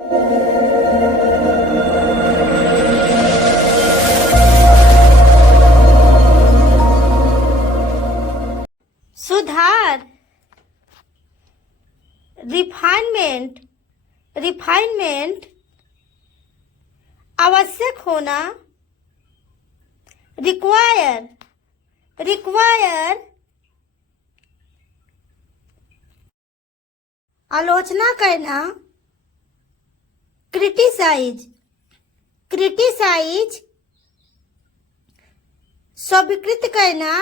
सुधार, refinement, refinement, आवश्यक होना, रिक्वायर, रिक्वायर, आलोचना करना, क्रिटिसाइज, क्रिटिसाइज, स्वीकृत करना,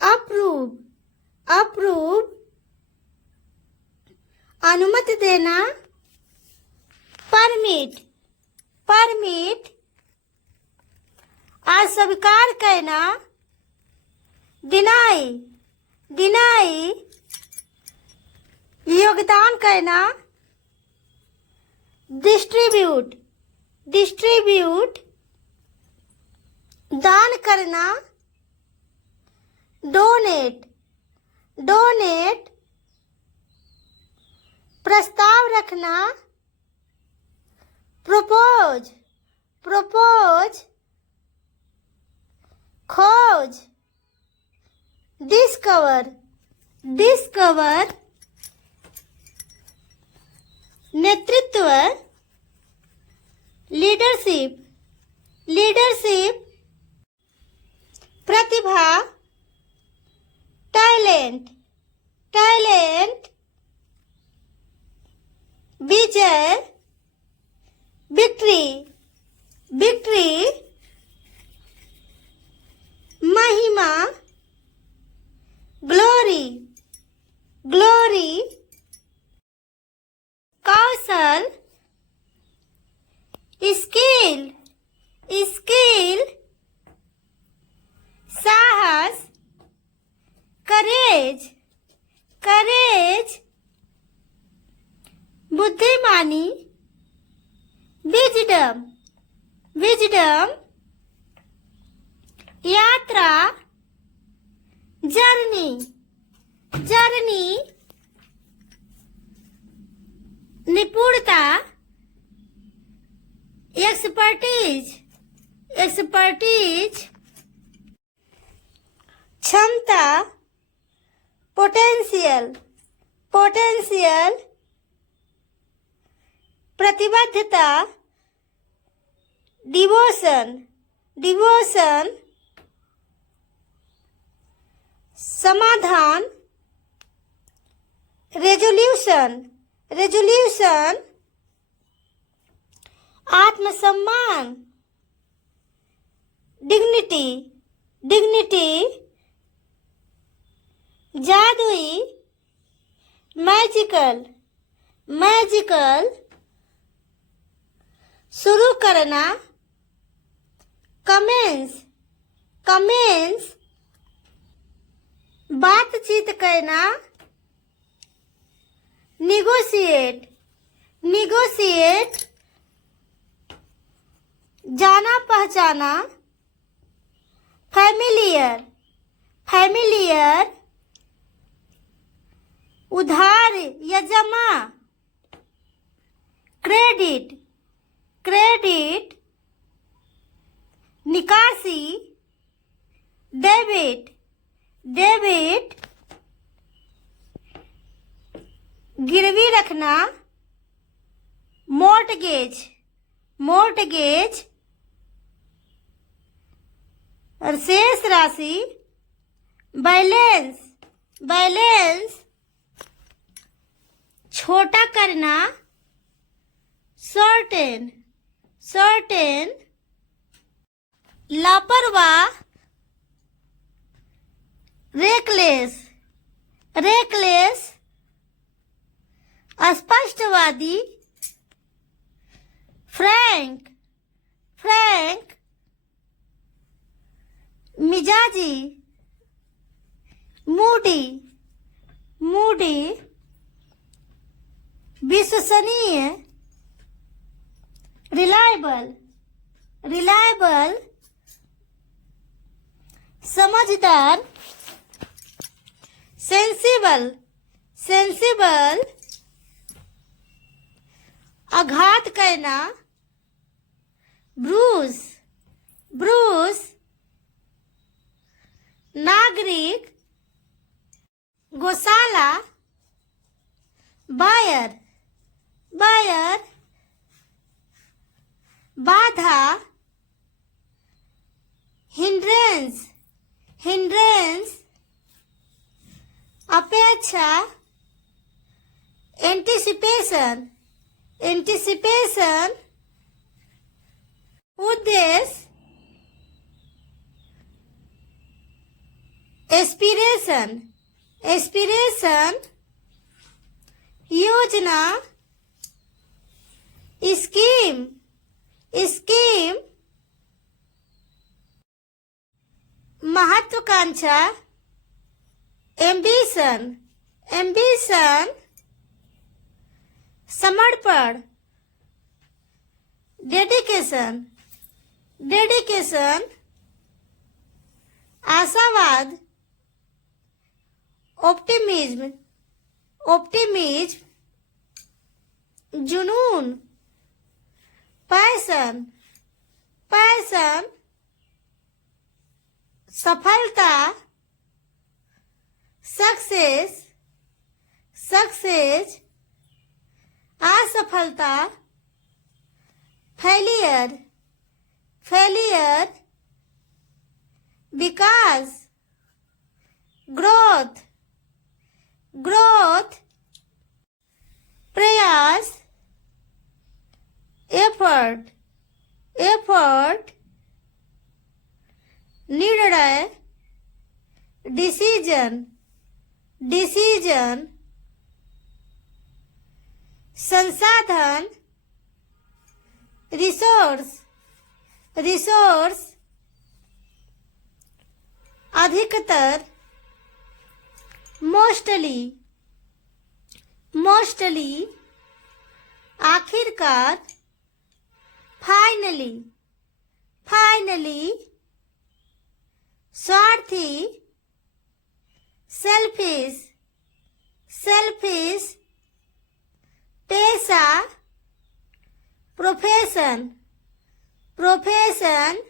अप्रूव, अप्रूव, अनुमति देना, परमिट, परमिट, अस्वीकार करना, डिनाई, डिनाई, योगदान करना, डिस्ट्रीब्यूट, डिस्ट्रीब्यूट, दान करना, डोनेट, डोनेट, प्रस्ताव रखना, प्रोपोज, प्रोपोज, खोज, डिस्कवर, डिस्कवर, नेतृत्व, लीडरशिप, लीडरशिप, प्रतिभा, टैलेंट, टैलेंट, विजय, विक्ट्री, विक्ट्री, महिमा, ग्लोरी, ग्लोरी, कौशल, स्किल, स्किल, साहस, करेज, करेज, बुद्धिमानी, विजडम, विजडम, यात्रा, जर्नी, जर्नी, निपुणता, एक्सपर्टीज, एक्सपर्टीज, क्षमता, पोटेंशियल, पोटेंशियल, प्रतिबद्धता, डिवोशन, डिवोशन, समाधान, रेजोल्यूशन, रेजोल्यूशन, आत्मसम्मान, डिग्निटी, डिग्निटी, जादुई, मैजिकल, मैजिकल, शुरू करना, कमेंस, कमेंस, बातचीत करना, निगोशिएट, निगोशिएट, जाना पहचाना, फैमिलियर, फैमिलियर, उधार या जमा, क्रेडिट, क्रेडिट, निकासी, डेबिट, डेबिट, गिरवी रखना, मॉर्टगेज, मॉर्टगेज, और शेष राशि, बैलेंस, बैलेंस, छोटा करना, सर्टेन, सर्टेन, लापरवाह, रेकलेस, रेकलेस, स्पष्टवादी, फ्रैंक, फ्रैंक, मिजाजी, मूडी, मूडी, विश्वसनीय, रिलायबल, रिलायबल, समझदार, सेंसिबल, सेंसिबल, आघात करना, ब्रूज, ब्रूज, नागरिक, गौशाला, बायर, बायर, बाधा, हिंड्रेंस, हिंड्रेंस, अपेक्षा, एंटिसिपेशन, एंटिसिपेशन, उद्देश्य, एस्पिरेशन, एस्पिरेशन, योजना, स्कीम, स्कीम, महत्वाकांक्षा, एम्बिशन, एम्बिशन, समर्पण, डेडिकेशन, डेडिकेशन, आशावाद, ऑप्टिमिज्म, ऑप्टिमिज्म, जुनून, पैशन, पैशन, सफलता, सक्सेस, सक्सेस, असफलता, फेलियर, फेलियर, विकास, ग्रोथ, ग्रोथ, प्रयास, एफर्ट, एफर्ट, निर्णय, डिसीजन, डिसीजन, संसाधन, रिसोर्स, रिसोर्स, अधिकतर, मोस्टली, मोस्टली, आखिरकार, फाइनली, फाइनली, स्वार्थी, सेल्फिश, सेल्फिश, पेशा, प्रोफेशन, प्रोफेशन,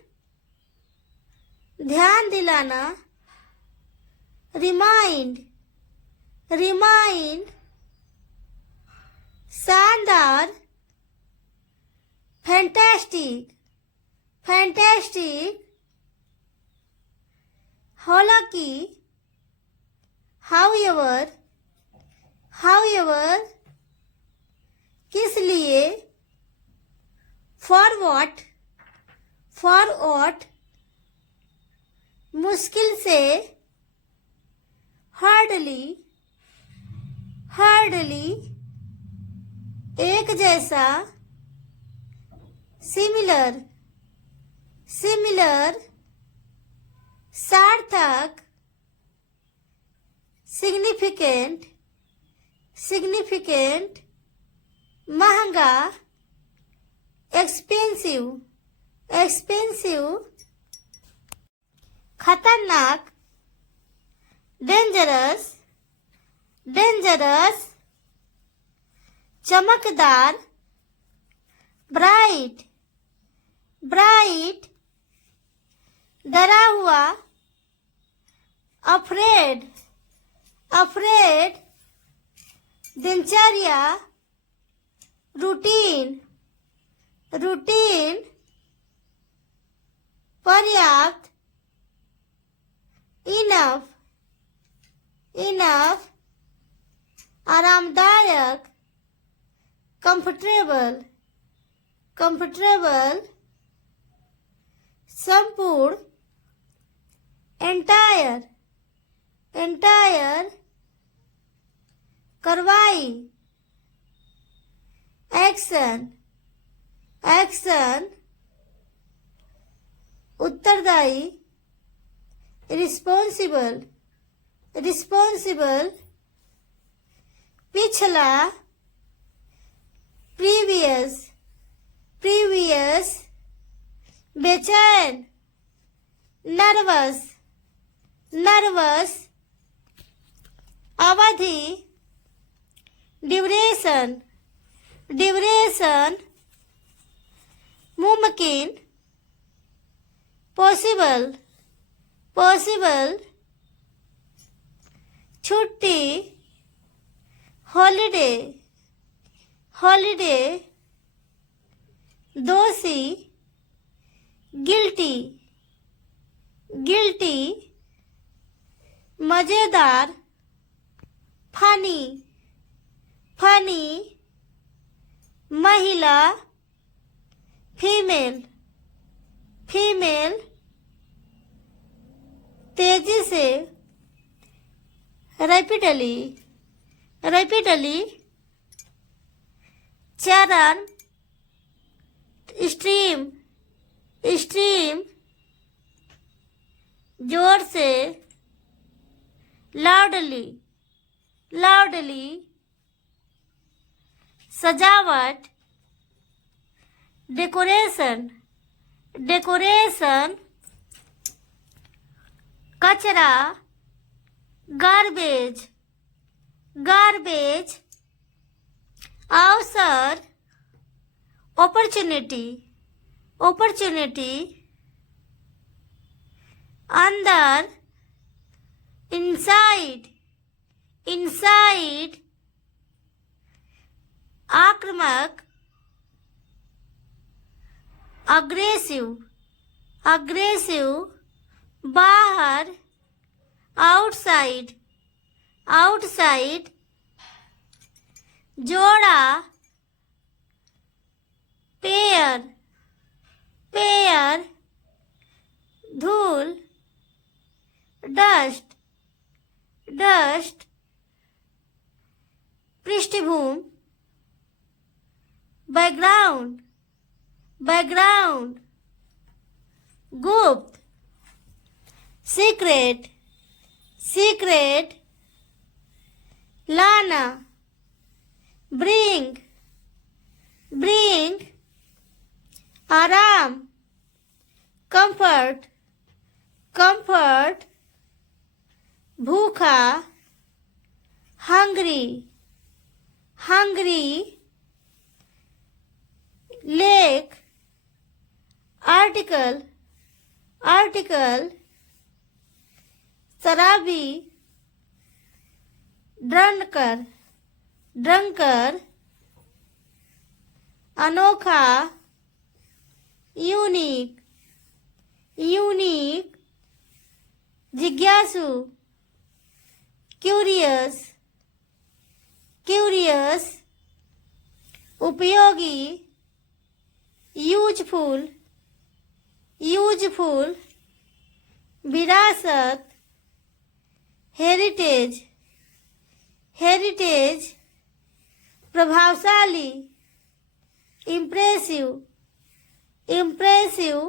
ध्यान दिलाना, रिमाइंड, रिमाइंड, शानदार, फैंटास्टिक, फैंटास्टिक, हालांकि, however, however, किस लिए, for what, for what, मुश्किल से, hardly, hardly, एक जैसा, similar, similar, सार्थक, significant, significant, महंगा, expensive, expensive, खतरनाक, dangerous, dangerous, चमकदार, bright, bright, डरा हुआ, afraid, afraid, दिनचर्या, रूटीन, रूटीन, पर्याप्त, इनफ, इनफ, आरामदायक, कंफर्टेबल, कंफर्टेबल, संपूर्ण, एंटायर, एंटायर, करवाई, एक्शन, एक्शन, उत्तरदायी, रिस्पॉन्सिबल, रिस्पॉन्सिबल, पिछला, प्रीवियस, प्रीवियस, बेचैन, नर्वस, नर्वस, अवधि, ड्यूरेशन, ड्यूरेशन, मुमकिन, पॉसिबल, पॉसिबल, छुट्टी, हॉलिडे, हॉलिडे, दोषी, गिल्टी, गिल्टी, मजेदार, फनी, फनी, महिला, फीमेल, फीमेल, तेजी से, रैपिडली, रैपिडली, चरण, स्ट्रीम, स्ट्रीम, जोर से, लाउडली, लाउडली, सजावट, डेकोरेशन, डेकोरेशन, कचरा, गार्बेज, गार्बेज, अवसर, अपॉर्चुनिटी, अपॉर्चुनिटी, अंदर, इनसाइड, इनसाइड, आक्रामक, अग्रेसिव, अग्रेसिव, बाहर, आउटसाइड, आउटसाइड, जोड़ा, पेयर, पेयर, धूल, डस्ट, डस्ट, पृष्ठभूमि, बैकग्राउंड, बैकग्राउंड, गुप्त, सीक्रेट, सीक्रेट, लाना, ब्रिंग, ब्रिंग, आराम, कंफर्ट, कंफर्ट, भूखा, hungry, hungry, lake, article, article, शराबी, ड्रंकर, ड्रंकर, अनोखा, यूनिक, यूनिक, जिज्ञासु, क्यूरियस, क्यूरियस, उपयोगी, यूजफुल, यूजफुल, विरासत, हेरिटेज, हेरिटेज, प्रभावशाली, इम्प्रेसिव, इम्प्रेसिव,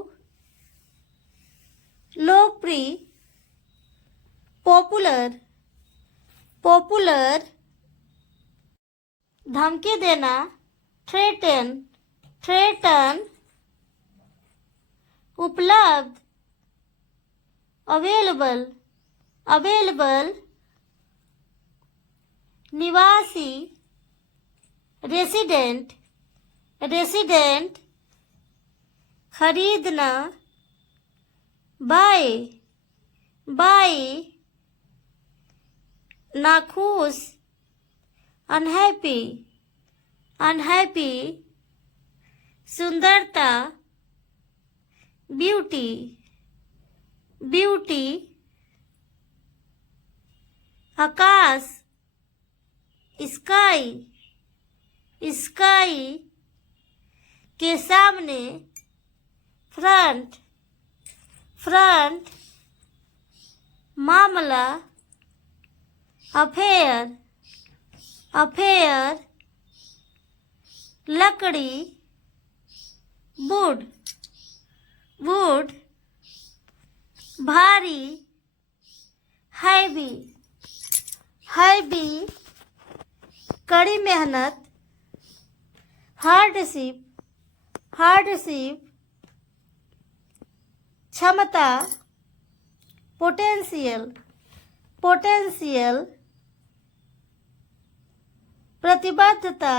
लोकप्रिय, पॉपुलर, पॉपुलर, धमकी देना, थ्रेटन, थ्रेटन, उपलब्ध, अवेलेबल, अवेलेबल, निवासी, रेसिडेंट, रेसिडेंट, खरीदना, बाय, बाय, नाखुश, अनहैप्पी, अनहैप्पी, सुंदरता, ब्यूटी, ब्यूटी, आकाश, स्काई, स्काई, के सामने, फ्रंट, फ्रंट, मामला, अफेयर, अफेयर, लकड़ी, वुड, वुड, भारी, हैवी, हैवी, कड़ी मेहनत, हार्डशिप, हार्डशिप, क्षमता, पोटेंशियल, पोटेंशियल, प्रतिबद्धता,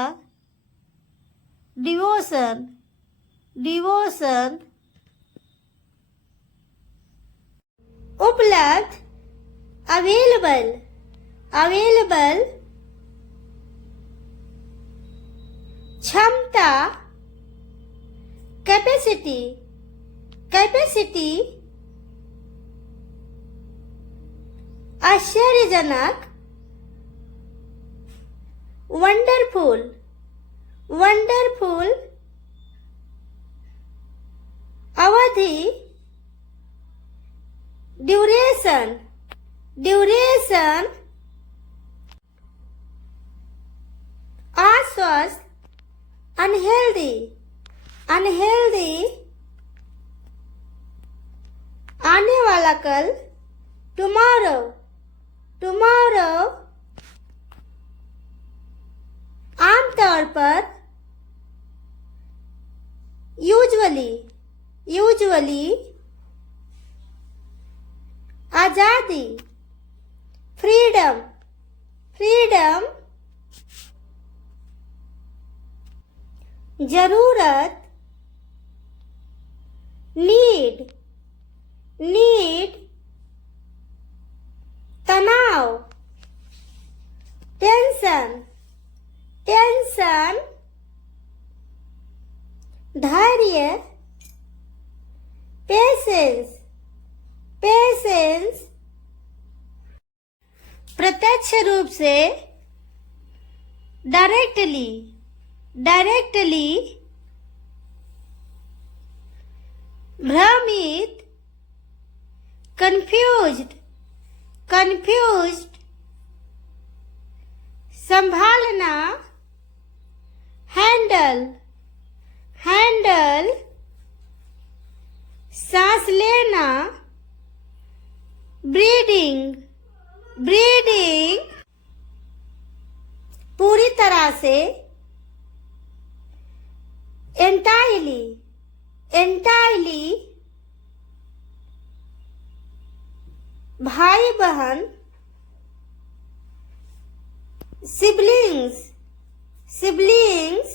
devotion, devotion. उपलब्ध, available, available. क्षमता, capacity, capacity. आश्चर्यजनक, wonderful, wonderful. अवधि, duration, duration. अस्वस्थ, unhealthy, unhealthy. आने वाला कल, tomorrow, tomorrow. आमतौर पर, usually, usually. आजादी, freedom, freedom. जरूरत, need, need. तनाव, टेंशन, टेंशन. धैर्य, पेशेंस, पेशेंस. प्रत्यक्ष रूप से, डायरेक्टली, डायरेक्टली. भ्रमित, कंफ्यूज्ड, कंफ्यूज्ड. संभालना, हैंडल, हैंडल. सांस लेना, ब्रीडिंग, ब्रीडिंग. पूरी तरह से, entirely, entirely. भाई बहन, siblings, siblings.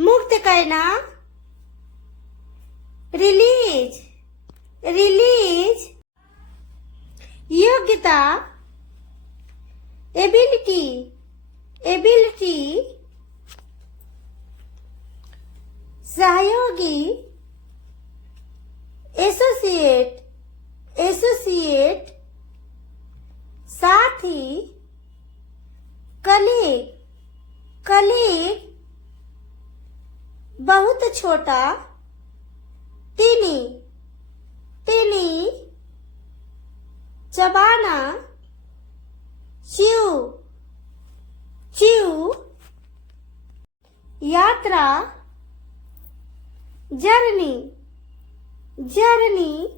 मुक्त करना, रिलीज, रिलीज. योग्यता, एबिलिटी, एबिलिटी. सहयोगी, एसोसिएट, एसोसिएट. साथी, कलीग, कलीग. बहुत छोटा, टीनी, टीनी. चबाना, च्यू, च्यू. यात्रा, जर्नी, जर्नी.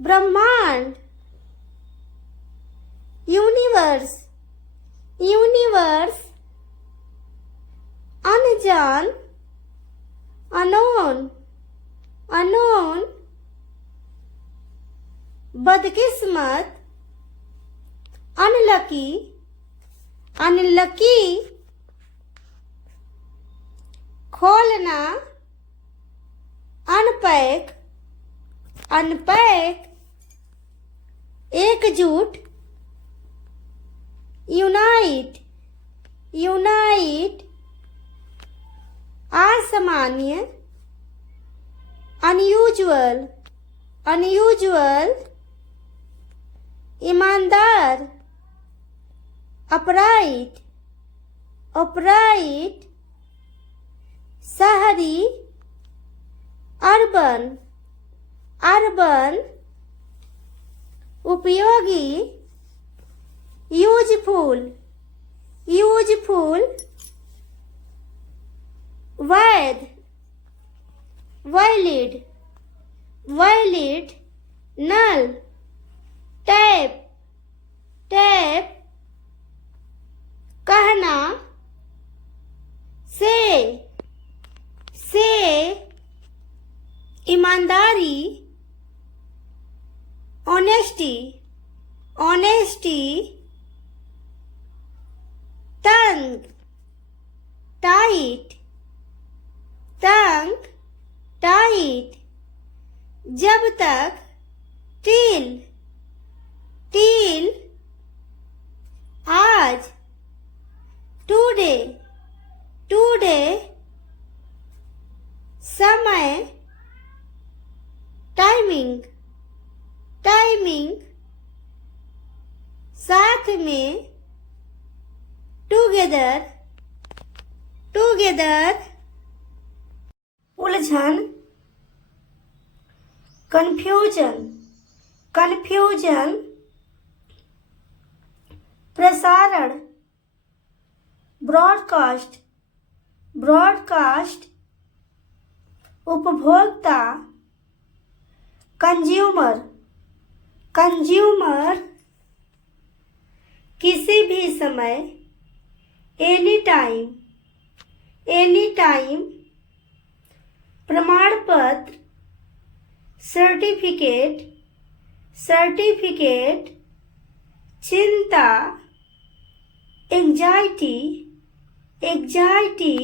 ब्रह्मांड, यूनिवर्स, यूनिवर्स. अनजान, अनोन, अनोन. बदकिस्मत, अनलकी, अनलकी. खोलना, अनपैक, अनपैक. एकजुट, यूनाइट, यूनाइट. असामान्य, अनयूजुअल, अनयूजुअल. ईमानदार, अपराइट, अपराइट. शहरी, अर्बन, अर्बन. उपयोगी, यूजफुल, यूजफुल. वैध, वैलिड, वैलिड. नल, टैप, टैप. कहना, से, से. ईमानदारी, ऑनेस्टी, ऑनेस्टी. तंग, टाइट टंग टाइट जब तक टिल टिल आज टुडे टुडे समय टाइमिंग टाइमिंग साथ में टुगेदर टुगेदर उलझन कंफ्यूजन कंफ्यूजन प्रसारण ब्रॉडकास्ट ब्रॉडकास्ट उपभोक्ता कंज्यूमर कंज्यूमर किसी भी समय एनी टाइम प्रमाण पत्र सर्टिफिकेट सर्टिफिकेट चिंता एंजाइटी एंजाइटी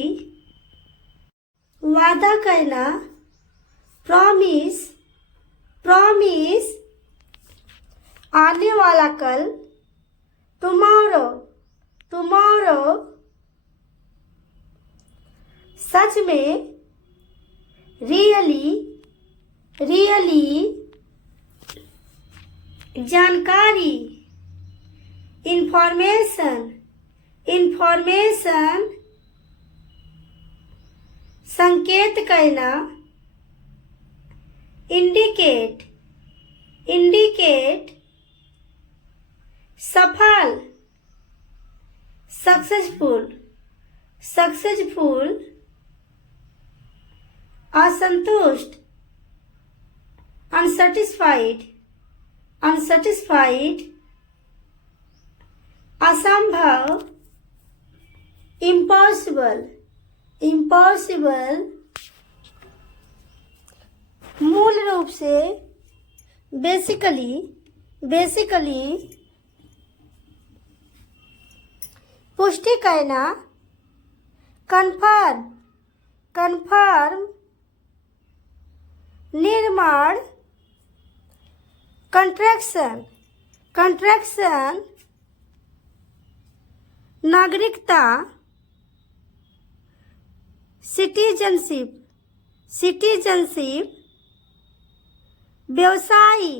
वादा करना प्रॉमिस प्रॉमिस आने वाला कल टुमारो टुमारो सच में रियली रियली जानकारी इंफॉर्मेशन इंफॉर्मेशन संकेत करना इंडिकेट इंडिकेट सफल सक्सेसफुल सक्सेसफुल असंतुष्ट अनसेटिस्फाइड अनसेटिस्फाइड असंभव इम्पॉसिबल इम्पॉसिबल मूल रूप से बेसिकली बेसिकली पुष्टि करना कन्फर्म कन्फर्म निर्माण कंट्रैक्शन कंट्रैक्शन नागरिकता सिटीजनशिप सिटीजनशिप व्यवसायी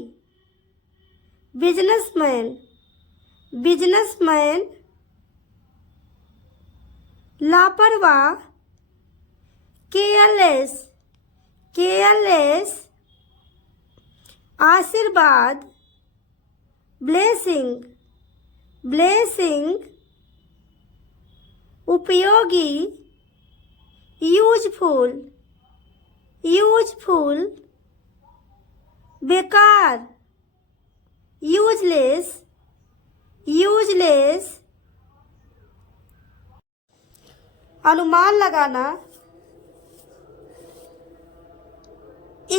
बिजनेसमैन बिजनेसमैन लापरवाह केयरलेस केयरलेस आशीर्वाद ब्लेसिंग ब्लेसिंग उपयोगी यूजफुल यूजफुल बेकार यूजलेस यूजलेस अनुमान लगाना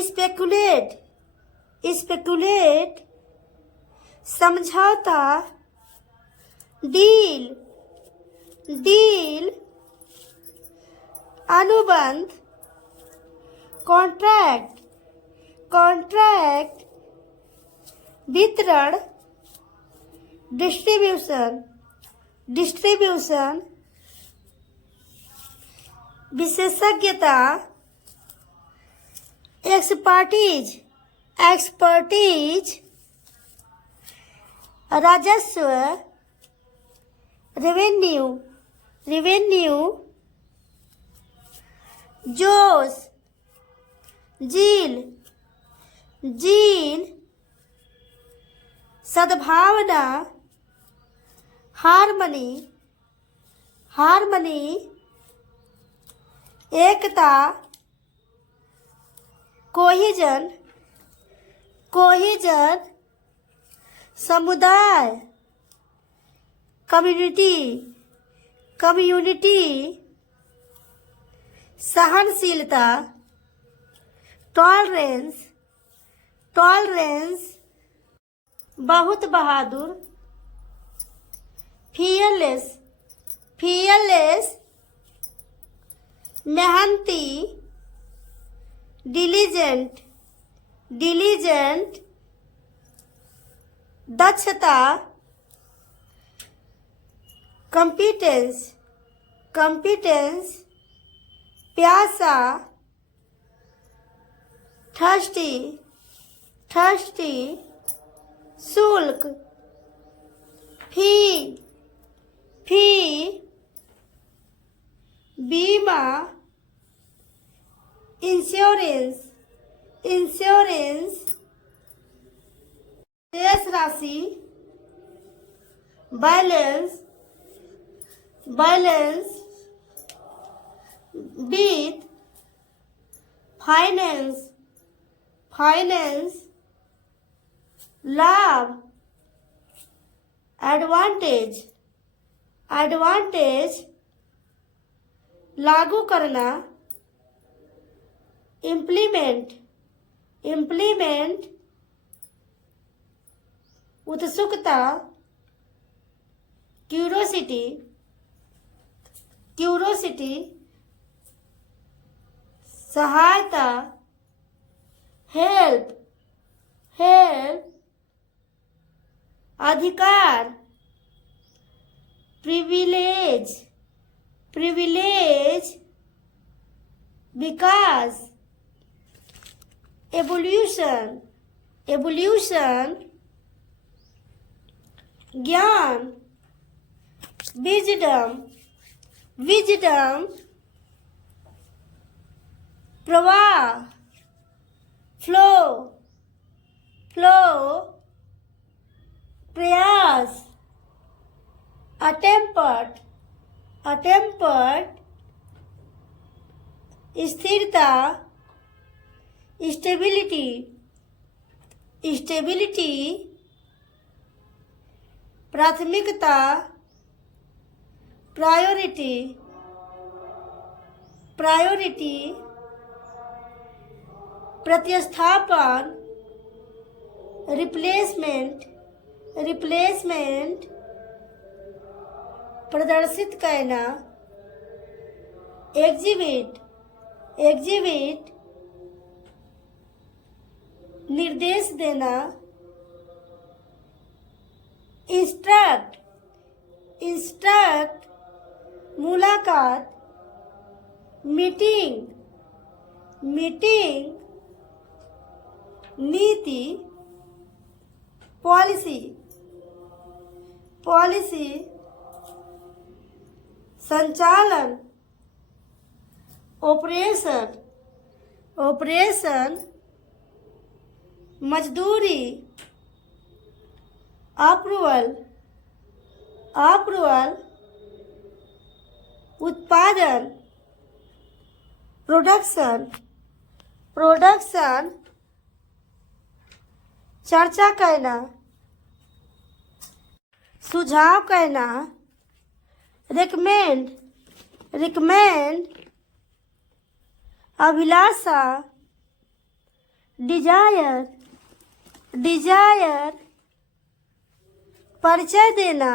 स्पेकुलेट स्पेकुलेट समझौता डील डील अनुबंध कॉन्ट्रैक्ट कॉन्ट्रैक्ट वितरण डिस्ट्रीब्यूशन डिस्ट्रीब्यूशन विशेषज्ञता एक्सपर्टीज एक्सपर्टीज राजस्व रेवेन्यू रेवेन्यू जोश जील जील सद्भावना हार्मनी हार्मनी एकता कोहिजन कोहिजन समुदाय कम्युनिटी कम्युनिटी सहनशीलता टॉलरेंस टॉलरेंस बहुत बहादुर फियरलेस फियरलेस मेहनती, डिलीजेंट, डिलीजेंट, दक्षता, कंपिटेंस, कंपिटेंस, प्यासा, थर्स्टी, थर्स्टी, शुल्क, फी, फी, बीमा, इंश्योरेंस, इंश्योरेंस, शेष राशि, बैलेंस, बैलेंस, वित्त, फाइनेंस, फाइनेंस, लाभ, एडवांटेज, एडवांटेज, लागू करना, इम्प्लीमेंट, इम्प्लीमेंट, उत्सुकता, क्यूरोसिटी, क्यूरोसिटी, सहायता, हेल्प, हेल्प, अधिकार, प्रिविलेज, प्रिविलेज, विकास, एवोल्यूशन, एवोल्यूशन, ज्ञान, विजडम, विजडम, प्रवाह, फ्लो, फ्लो, प्रयास, अटेम्पर्ट, अटेम्पर्ट, स्थिरता, स्टेबिलिटी, स्टेबिलिटी, प्राथमिकता, प्रायोरिटी, प्रायोरिटी, प्रतिस्थापन, रिप्लेसमेंट, रिप्लेसमेंट, प्रदर्शित करना, एग्जिबिट, एग्जिबिट, निर्देश देना, इंस्ट्रक्ट, इंस्ट्रक्ट, मुलाकात, मीटिंग, मीटिंग, नीति, पॉलिसी, पॉलिसी, संचालन, ऑपरेशन, ऑपरेशन, मजदूरी, अप्रूवल, अप्रूवल, उत्पादन, प्रोडक्शन, प्रोडक्शन, चर्चा करना, सुझाव करना, रिकमेंड, रिकमेंड, अभिलाषा, डिजायर, डिजायर, परिचय देना,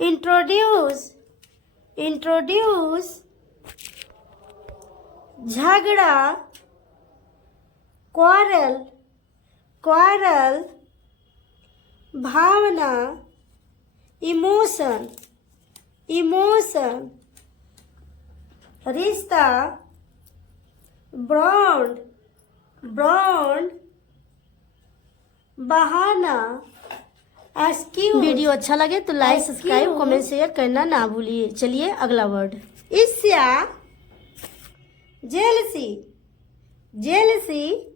इंट्रोड्यूस, इंट्रोड्यूस, झगड़ा, क्वारल, क्वारल, भावना, इमोशन, इमोशन, रिश्ता, बॉन्ड, बॉन्ड, बहाना, एक्सक्यूज। वीडियो अच्छा लगे तो लाइक, सब्सक्राइब, कमेंट, शेयर करना ना भूलिए। चलिए अगला वर्ड, ईर्ष्या, जेलसी, जेलसी,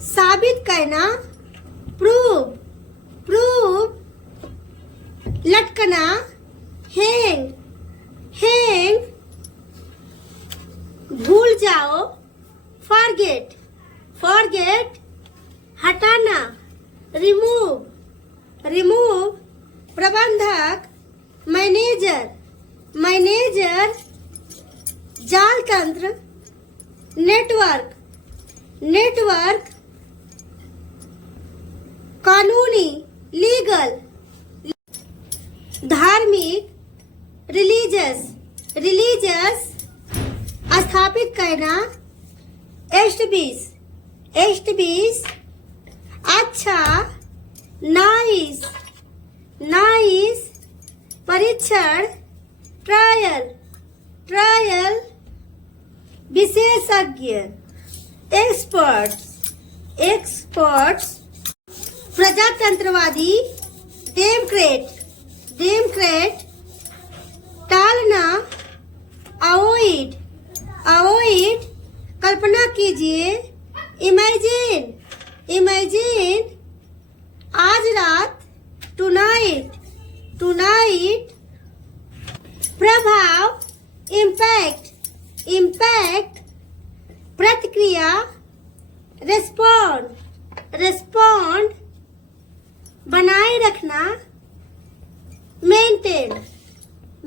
साबित करना, प्रूव, प्रूव, लटकना, हैंग, हैंग, भूल जाओ, फॉरगेट, फॉरगेट, हटाना, रिमूव, रिमूव, प्रबंधक, मैनेजर, मैनेजर, जाल तंत्र, नेटवर्क, नेटवर्क, कानूनी, लीगल, धार्मिक, रिलीजियस, रिलीजियस, स्थापित करना, एस्टैब्लिश, एस्टैब्लिश, अच्छा, नाइस, नाइस, परीक्षण, ट्रायल, ट्रायल, विशेषज्ञ, एक्सपर्ट्स, एक्सपर्ट्स, प्रजातंत्रवादी, डेमोक्रेट, डेमोक्रेट, टालना, अवॉइड, अवॉइड, कल्पना कीजिए, इमेजिन, इमेजिन, आज रात, टुनाइट, टुनाइट, प्रभाव, इम्पैक्ट, इम्पैक्ट, प्रतिक्रिया, रिस्पॉन्ड, रिस्पॉन्ड, बनाए रखना, मेंटेन,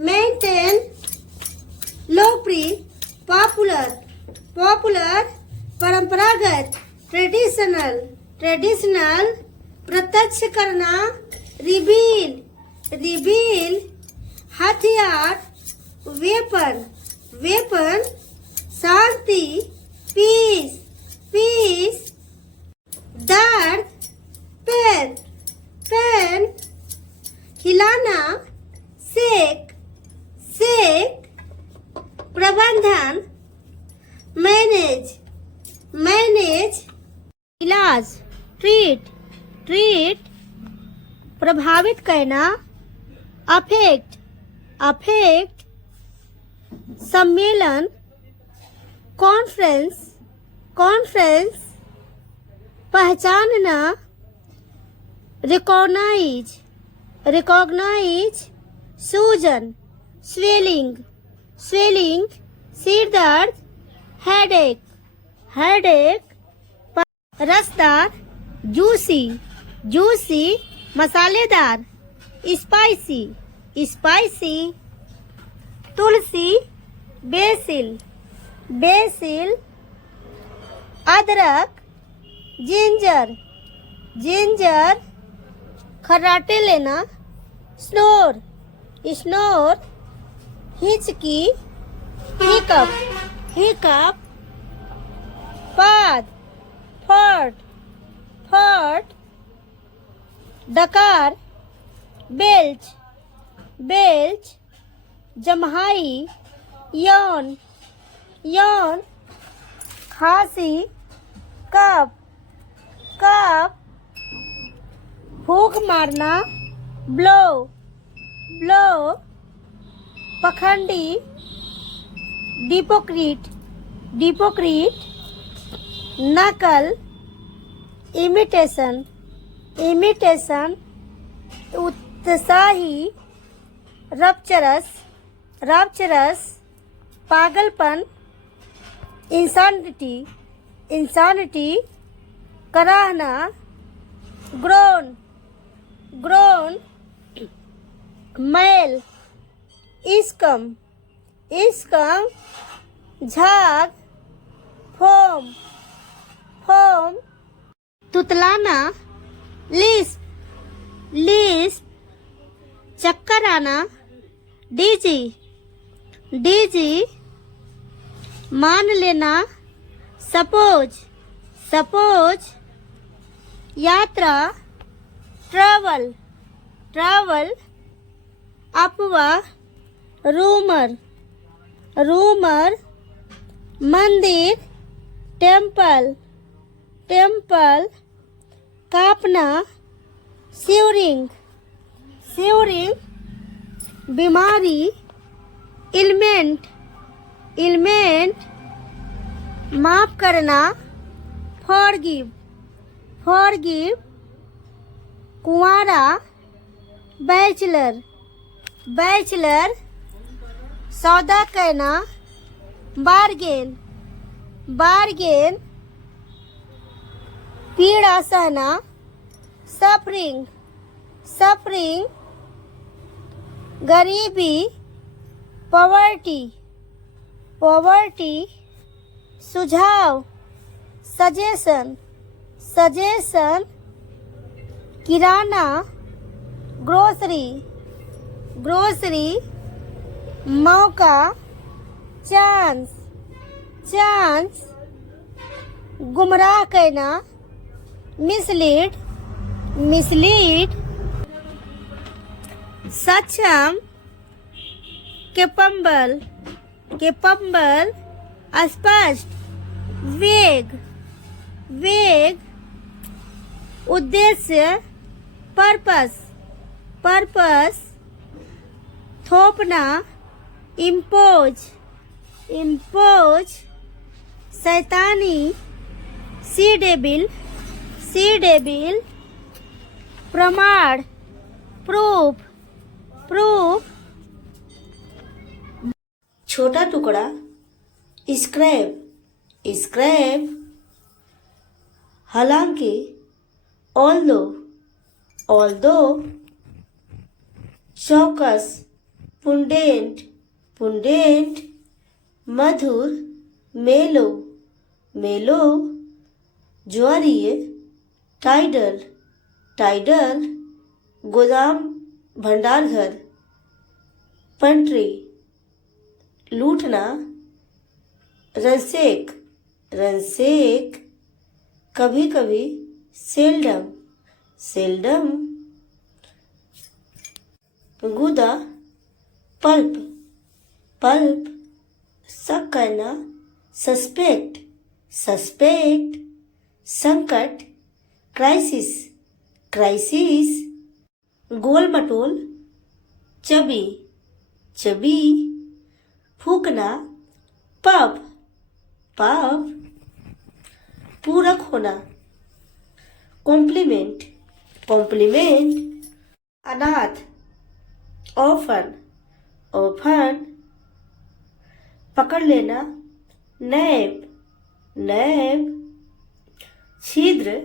मेंटेन, लोकप्रिय, पॉपुलर, पॉपुलर, परंपरागत, ट्रेडिशनल, ट्रेडिशनल, प्रत्यक्ष करना, रिवील, रिवील, हथियार, वेपन, वेपन, शांति, पीस, पीस, दर्द, पेन, पेन, हिलाना, सेक, सेक, प्रबंधन, मैनेज, मैनेज, इलाज, ट्रीट, ट्रीट, प्रभावित करना, अफेक्ट, अफेक्ट, सम्मेलन, कॉन्फ्रेंस, कॉन्फ्रेंस, पहचानना, रिकॉग्नाइज, रिकॉग्नाइज, सूजन, स्वेलिंग, स्वेलिंग, सिर दर्द, हेडेक, हेडेक, रसदार, जूसी, जूसी, मसालेदार, स्पाइसी, स्पाइसी, तुलसी, बेसिल, बेसिल, अदरक, जिंजर, जिंजर, खर्राटे लेना, स्नोर, स्नोर, हिचकी, हिकअप, हिकअप, पाद, फर्ट, फर्ट, डकार, बेल्च, बेल्च, जम्हाई, यौन, यौन, खांसी, कफ, कफ, फूंक मारना, ब्लो, ब्लो, पखंडी, डिपोक्रीट, डिपोक्रीट, नकल, इमिटेशन, इमिटेशन, उत्साही, रप्चरस, रप्चरस, पागलपन, इंसानिटी, इंसानिटी, कराहना, ग्रोन, ग्रोन, मैल, इस्कम, इस्कम, झाग, फोम, फोम, तुतलाना, लिस्प, लिस्प, चक्कर आना, डीजी, डीजी, मान लेना, सपोज, सपोज, यात्रा, ट्रैवल, ट्रैवल, अफवाह, रूमर, रूमर, मंदिर, टेम्पल, टेम्पल, कापना, शिवरिंग, शिवरिंग, बीमारी, इलमेंट, इलमेंट, माफ करना, फॉरगिव, फॉरगिव, कुंवारा, बैचलर, बैचलर, सौदा करना, बार्गेन, बार्गेन, पीड़ा सहना, सफरिंग, सफरिंग, गरीबी, पॉवर्टी, पॉवर्टी, सुझाव, सजेशन, सजेशन, किराना, ग्रोसरी, ग्रोसरी, मौका, चांस, चांस, गुमराह करना, मिसलीड, मिसलीड, सक्षम, कैपेबल, कैपेबल, स्पष्ट, वेग, वेग, उद्देश्य, पर्पस, पर्पस, थोपना, इम्पोज, इम्पोज, शैतानी, सी डेबिल, सी डेबिल, प्रमाण, प्रूफ, प्रूफ, छोटा टुकड़ा, स्क्रैप, स्क्रैप, हालांकि, ऑल्दो, ऑल्दो, चौकस, पुंडेंट, पुंडेंट, मधुर, मेलो, मेलो, ज्वारीय, टाइडल, टाइडल, गोदाम, भंडारघर, पेंट्री, लूटना, रंसेक, रंसेक, कभी कभी, सेल्डम, सेल्डम, गुदा, पल्प, पल्प, शक करना, सस्पेक्ट, सस्पेक्ट, संकट, क्राइसिस, क्राइसिस, गोल मटोल, चबी, चबी, फूकना, पफ, पफ, पूरक होना, कॉम्प्लीमेंट, कॉम्प्लीमेंट, अनाथ, ऑफन, ऑफन, पकड़ लेना, नैब, नैब, छिद्र,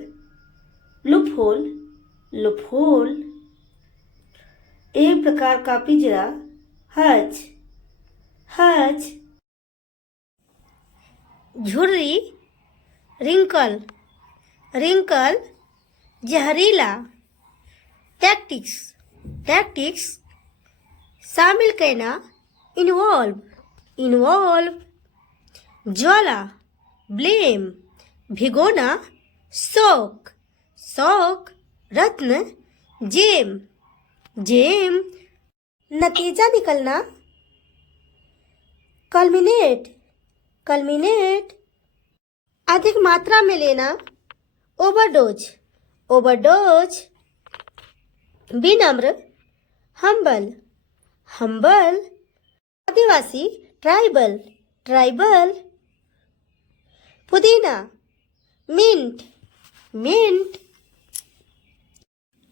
लूपहोल, लूपहोल, एक प्रकार का पिंजरा, हज, हज, झुर्री, रिंकल, रिंकल, जहरीला, टैक्टिक्स, टैक्टिक्स, शामिल करना, इन्वॉल्व, इन्वॉल्व, ज्वाला, ब्लेम, भिगोना, शौक, शौक, रत्न, जेम, जेम, नतीजा निकलना, कल्मिनेट, कल्मिनेट, अधिक मात्रा में लेना, ओवरडोज, ओवरडोज, विनम्र, हम्बल, हम्बल, आदिवासी, ट्राइबल, ट्राइबल, पुदीना, मिंट, मिंट,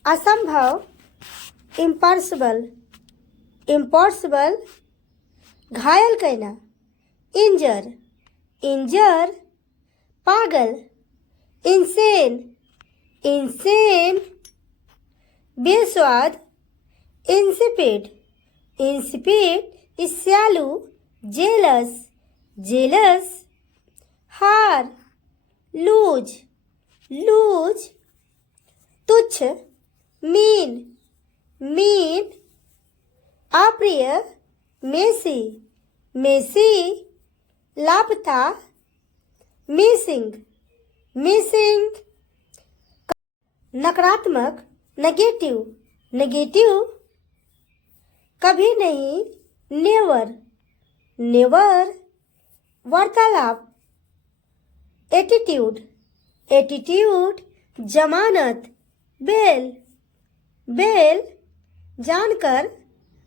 असंभव, इम्पॉसिबल, इम्पॉसिबल, घायल करना, इंजर, इंजर, पागल, इंसेन, इंसेन, बेस्वाद, इंसिपिड, इंसिपिड, ईर्ष्यालु, जेलस, जेलस, हार, लूज, लूज, तुच्छ, मीन, मीन, अप्रिय, मेसी, मेसी, लापता, मिसिंग, मिसिंग, नकारात्मक, नेगेटिव, नेगेटिव, कभी नहीं, नेवर, नेवर, वार्तालाप, एटीट्यूड, एटीट्यूड, जमानत, बेल, बेल, जानकर,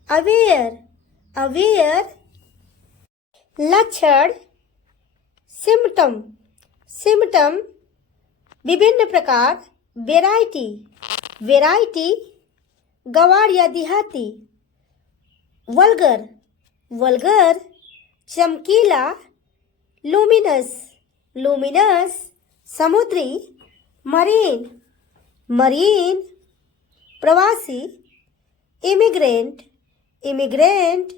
अवेयर, अवेयर, लक्षण, सिम्टम, सिम्टम, विभिन्न प्रकार, वेराइटी, वेराइटी, गवार या देहाती, वल्गर, वल्गर, चमकीला, लुमिनस, लुमिनस, समुद्री, मरीन, मरीन, प्रवासी, इमिग्रेंट, इमिग्रेंट,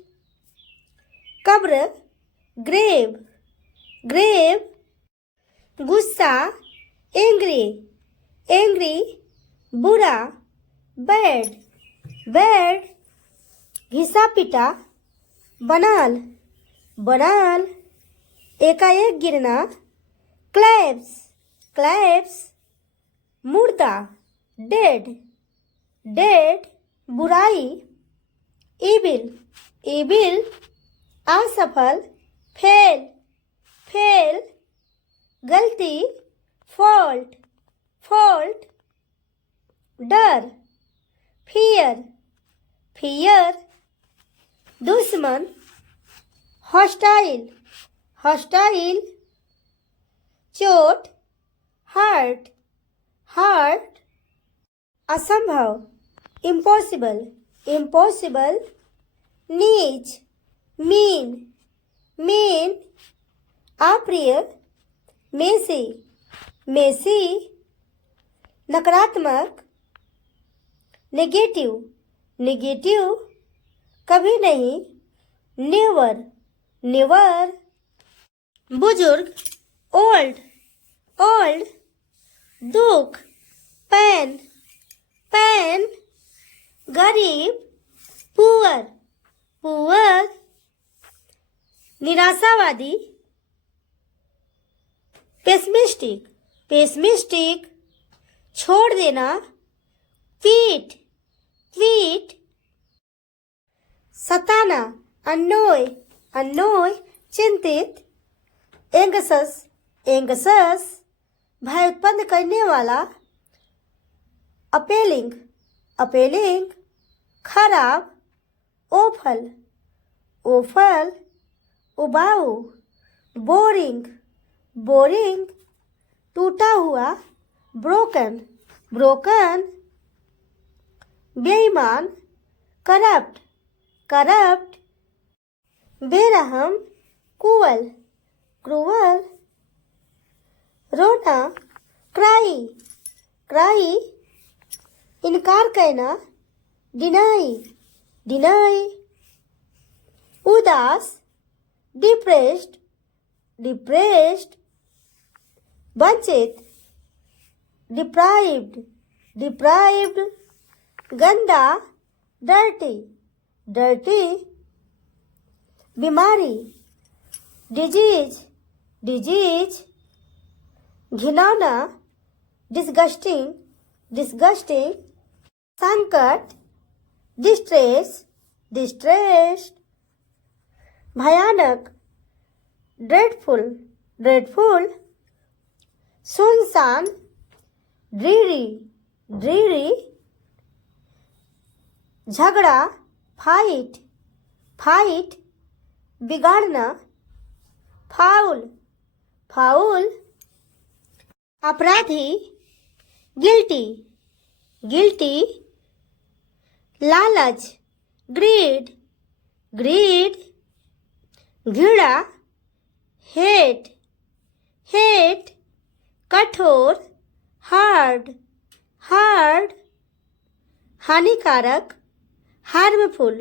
कब्र, ग्रेव, ग्रेव, गुस्सा, एंग्री, एंग्री, बुरा, बैड, बैड, घिसा पिटा, बनाल, बनाल, एकाएक गिरना, क्लैप्स, क्लैप्स, मुर्दा, डेड, डेड, बुराई, इबिल, इबिल, असफल, फेल, फेल, गलती, फॉल्ट, फॉल्ट, डर, फियर, फियर, दुश्मन, हॉस्टाइल, हॉस्टाइल, चोट, हर्ट, हर्ट, असंभव, इम्पॉसिबल, इम्पॉसिबल, नीच, मीन, मीन, अप्रिय, मेसी, मेसी, नकारात्मक, नेगेटिव, नेगेटिव, कभी नहीं, नेवर, नेवर, बुजुर्ग, ओल्ड, ओल्ड, दुख, पैन, पैन, गरीब, पुअर, पुअर, निराशावादी, पेसिमिस्टिक, पेसिमिस्टिक, छोड़ देना, क्विट, क्विट, सताना, अनोय, अनोय, चिंतित, एंगसस, एंगसस, भय उत्पन्न करने वाला, अपेलिंग, अपेलिंग, खराब, ओफल, ओफल, उबाऊ, बोरिंग, बोरिंग, टूटा हुआ, ब्रोकन, ब्रोकन, बेईमान, करप्ट, करप्ट, बेरहम, क्रूअल, क्रूअल, रोना, क्राई, क्राई, इनकार करना, डिनाई, डिनाई, उदास, डिप्रेस्ड, डिप्रेस्ड, वंचित, डिप्राइव्ड, डिप्राइव्ड, गंदा, डर्टी, डर्टी, बीमारी, डिजीज, डिजीज, घिनौना, डिस्गस्टिंग, डिस्गस्टिंग, संकट, डिस्ट्रेस, डिस्ट्रेस, भयानक, ड्रेडफुल, ड्रेडफुल, सुनसान, ड्रीरी, ड्रीरी, झगड़ा, फाइट, फाइट, बिगाड़ना, फाउल, फाउल, अपराधी, गिल्टी, गिल्टी, लालच, ग्रीड, ग्रीड, घृणा, हेट, हेट, कठोर, हार्ड, हार्ड, हानिकारक, हार्मफुल,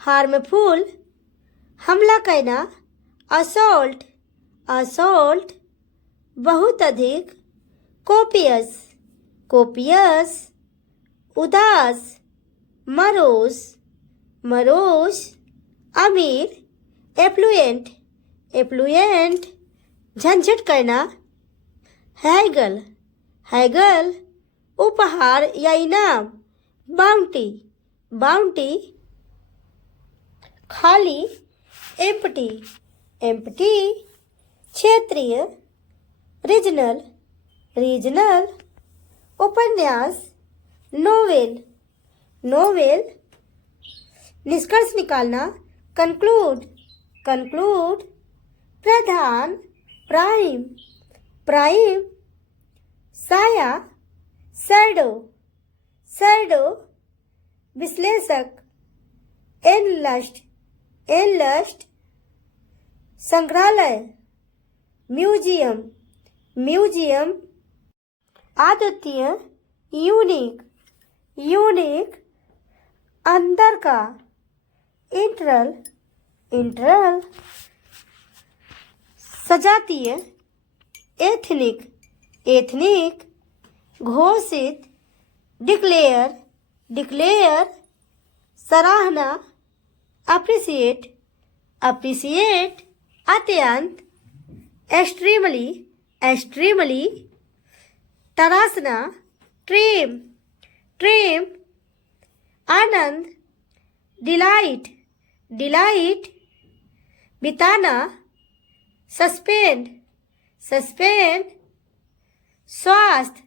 हार्मफुल, हमला करना, असॉल्ट, असॉल्ट, बहुत अधिक, कोपियस, कोपियस, उदास, मरोस, मरोस, अमीर, एफ्लुएंट, एफ्लुएंट, झंझट करना, हैगल, हैगल, उपहार या इनाम, बाउंटी, बाउंटी, खाली, एम्प्टी, एम्प्टी, क्षेत्रीय, रीजनल, रीजनल, उपन्यास, नोवेल, नोवेल, निष्कर्ष निकालना, कंक्लूड, कंक्लूड, प्रधान, प्राइम, प्राइम, साया, शैडो, शैडो, विश्लेषक, एनलस्ट, एनलस्ट, संग्रहालय, म्यूजियम, म्यूजियम, अद्वितीय, यूनिक, यूनिक, अंदर का, इंटरल, इंटरल, सजातीय, एथनिक, एथनिक, घोषित, डिक्लेयर, डिक्लेयर, सराहना, अप्रिसिएट, अप्रिसिएट, अत्यंत, एक्सट्रीमली, एक्सट्रीमली, तरासना, ट्रिम, ट्रिम, आनंद, डिलाइट, डिलाइट, बिताना, सस्पेंड, सस्पेंड, स्वास्थ्य,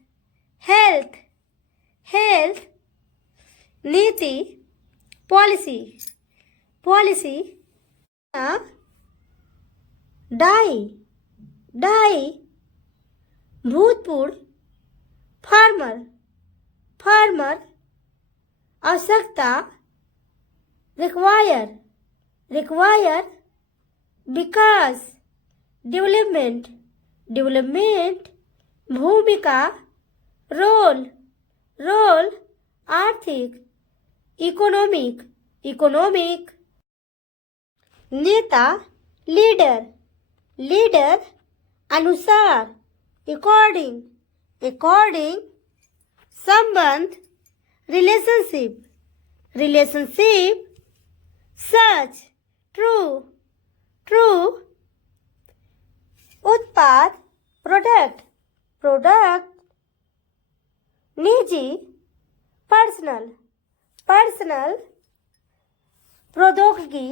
हेल्थ, हेल्थ, नीति, पॉलिसी, पॉलिसी, डाई, डाई, भूतपूर्व, फार्मर, फार्मर, आवश्यकता, रिक्वायर, रिक्वायर, विकास, डेवलपमेंट, डेवलपमेंट, भूमिका, रोल, रोल, आर्थिक, इकोनॉमिक, इकोनॉमिक, नेता, लीडर, लीडर, अनुसार, अकॉर्डिंग, अकॉर्डिंग, संबंध, रिलेशनशिप, रिलेशनशिप, सच, ट्रू, ट्रू, उत्पाद, प्रोडक्ट, प्रोडक्ट, निजी, पर्सनल, पर्सनल, प्रौद्योगिकी,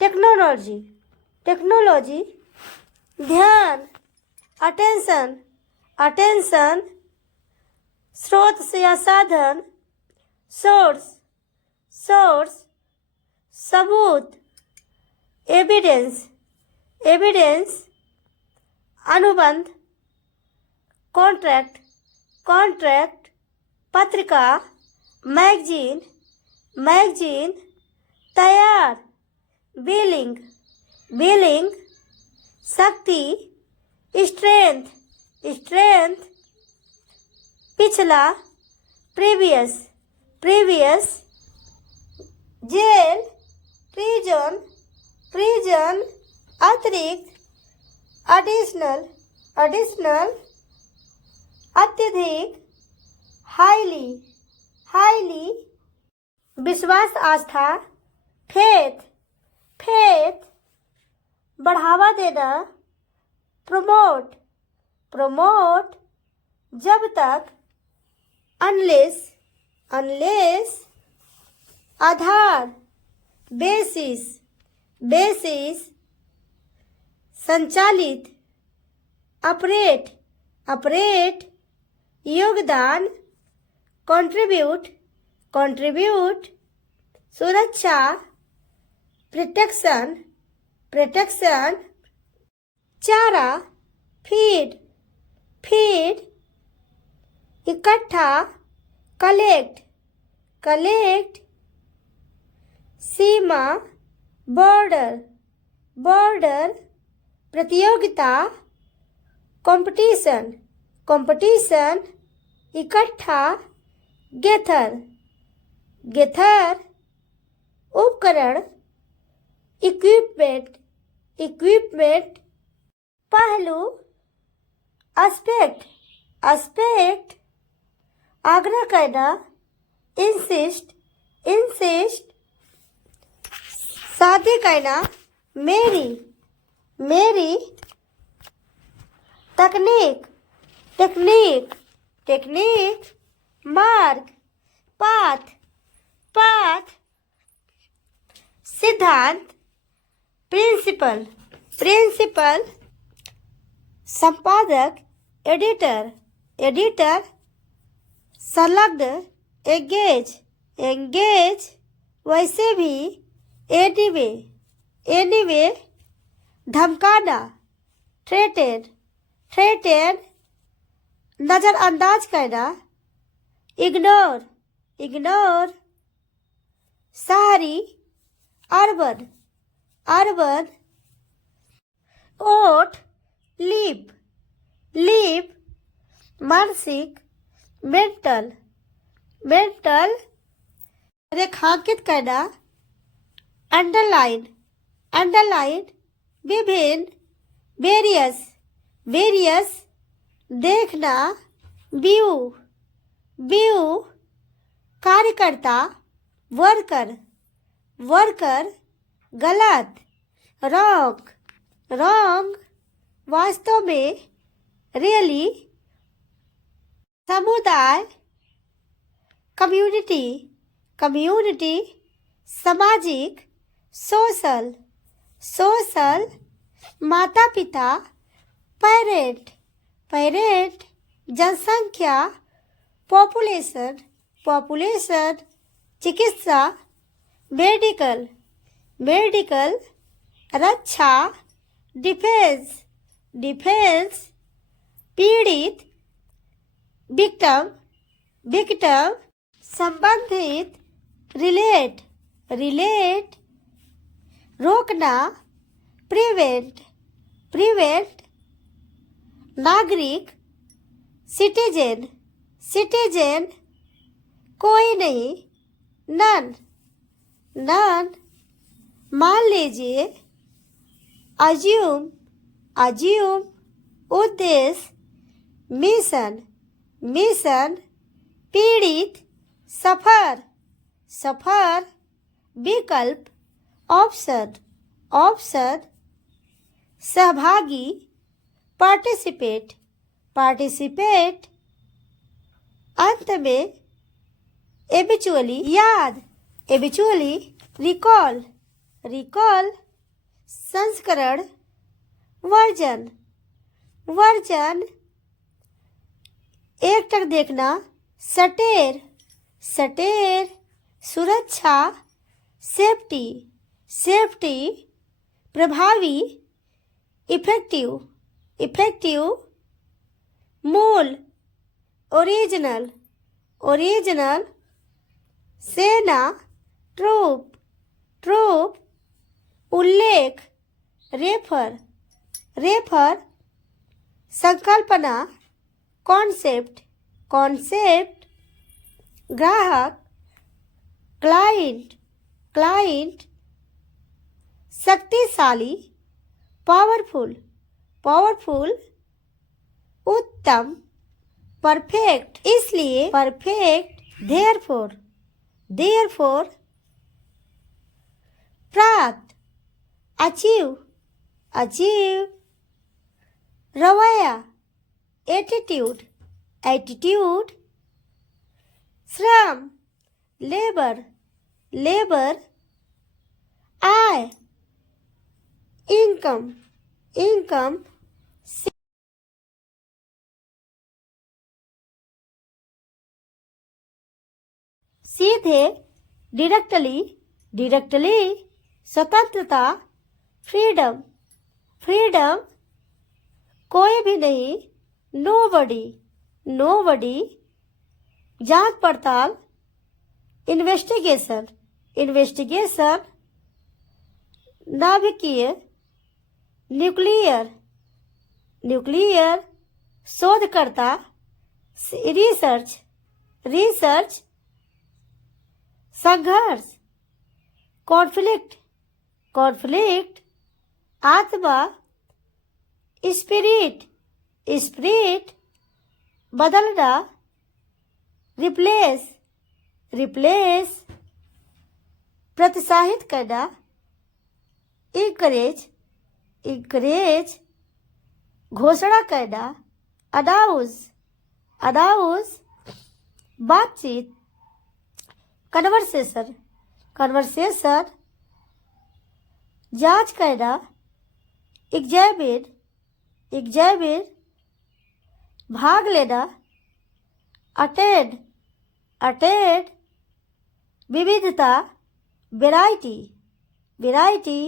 टेक्नोलॉजी, टेक्नोलॉजी, ध्यान, अटेंशन, अटेंशन, स्रोत या साधन, सोर्स, सोर्स, सबूत, एविडेंस, एविडेंस, अनुबंध, कॉन्ट्रैक्ट, कॉन्ट्रैक्ट, पत्रिका, मैगजीन, मैगजीन, तैयार, बिलिंग, बिलिंग, शक्ति, स्ट्रेंथ, स्ट्रेंथ, पिछला, प्रीवियस, प्रीवियस, जेल, प्रिजन, प्रिजन, अतिरिक्त, एडिशनल, एडिशनल, अत्यधिक, हाईली, हाईली, विश्वास, आस्था, फेथ, फेथ, बढ़ावा देना, प्रमोट, प्रमोट, जब तक, अनलेस, अनलेस, आधार, बेसिस, बेसिस, संचालित, ऑपरेट, ऑपरेट, योगदान, कंट्रीब्यूट, कंट्रीब्यूट, सुरक्षा, प्रोटेक्शन, प्रोटेक्शन, चारा, फीड, फीड, इकट्ठा, कलेक्ट, कलेक्ट, सीमा, बॉर्डर, बॉर्डर, प्रतियोगिता, कंपटीशन, कंपटीशन, इकट्ठा, गेथर, गेथर, उपकरण, इक्विपमेंट, इक्विपमेंट, पहलू, एस्पेक्ट, एस्पेक्ट, आग्रह करना, इंसिस्ट, इंसिस्ट, शादी करना, मेरी, मेरी, तकनीक, टेक्निक, टेक्निक, मार्ग, पाथ, पाथ, सिद्धांत, प्रिंसिपल, प्रिंसिपल, संपादक, एडिटर, एडिटर, संलग्न, एंगेज, एंगेज, वैसे भी, एनीवे, एनीवे, धमकाना, थ्रेटेन, थ्रेटेन, नजरअंदाज करना, इग्नोर, इग्नोर, शहरी, अर्बन, अर्बन, ओट, लीप, लीप, मानसिक, मेंटल, मेंटल, रेखांकित करना, अंडरलाइन, अंडरलाइन, विभिन्न, वेरियस, वेरियस, देखना, व्यू, व्यू कार्यकर्ता, वर्कर, वर्कर गलत, रॉन्ग, रॉन्ग वास्तव में, रियली, समुदाय, कम्युनिटी, कम्युनिटी सामाजिक, सोशल, सोशल माता पिता, पेरेंट, पेरेंट जनसंख्या, पॉपुलेशन, पॉपुलेशन चिकित्सा, मेडिकल, मेडिकल रक्षा, डिफेंस, डिफेंस पीड़ित, विक्टिम, विक्टिम संबंधित, रिलेट, रिलेट रोकना, प्रिवेंट, प्रिवेंट नागरिक, सिटीजन, सिटीजन कोई नहीं, नन, नन मान लीजिए, अज्यूम, अज्यूम उद्देश्य, मिशन, मिशन पीड़ित, सफर, सफर विकल्प, ऑप्शन, ऑप्शन सहभागी, पार्टिसिपेट, पार्टिसिपेट अंत में, एबिचुअली याद, एबिचुअली रिकॉल, रिकॉल संस्करण, वर्जन, वर्जन एक टक देखना, सटेर, सटेर सुरक्षा, सेफ्टी, सेफ्टी प्रभावी, इफेक्टिव, इफेक्टिव मूल, ओरिजिनल, ओरिजिनल सेना, ट्रूप, ट्रूप उल्लेख, रेफर, रेफर संकल्पना, कॉन्सेप्ट, कॉन्सेप्ट ग्राहक, क्लाइंट, क्लाइंट शक्तिशाली, पावरफुल, पावरफुल उत्तम, परफेक्ट इसलिए, परफेक्ट देयरफॉर, देयरफॉर प्राप्त, अचीव, अचीव रवैया, एटीट्यूड, एटीट्यूड श्रम, लेबर, लेबर आय, इनकम, इनकम सीधे, डायरेक्टली, डायरेक्टली स्वतंत्रता, फ्रीडम, फ्रीडम कोई भी नहीं, नोबडी, नोबडी जांच पड़ताल, इन्वेस्टिगेशन, इन्वेस्टिगेशन नाभिकीय, न्यूक्लियर, न्यूक्लियर शोधकर्ता, रिसर्च, रिसर्च संघर्ष, कॉन्फ्लिक्ट, कॉन्फ्लिक्ट आत्मा, स्पिरिट, स्पिरिट बदलना, रिप्लेस, रिप्लेस प्रोत्साहित करना, इनकरेज, इनकरेज घोषणा करना, अनाउंस, अनाउंस बातचीत, कन्वर्सेशन, कन्वर्सेशन जांच करना, एग्जामिन, एग्जामिन भाग लेना, अटेंड, अटेंड विविधता, वैरायटी, वैरायटी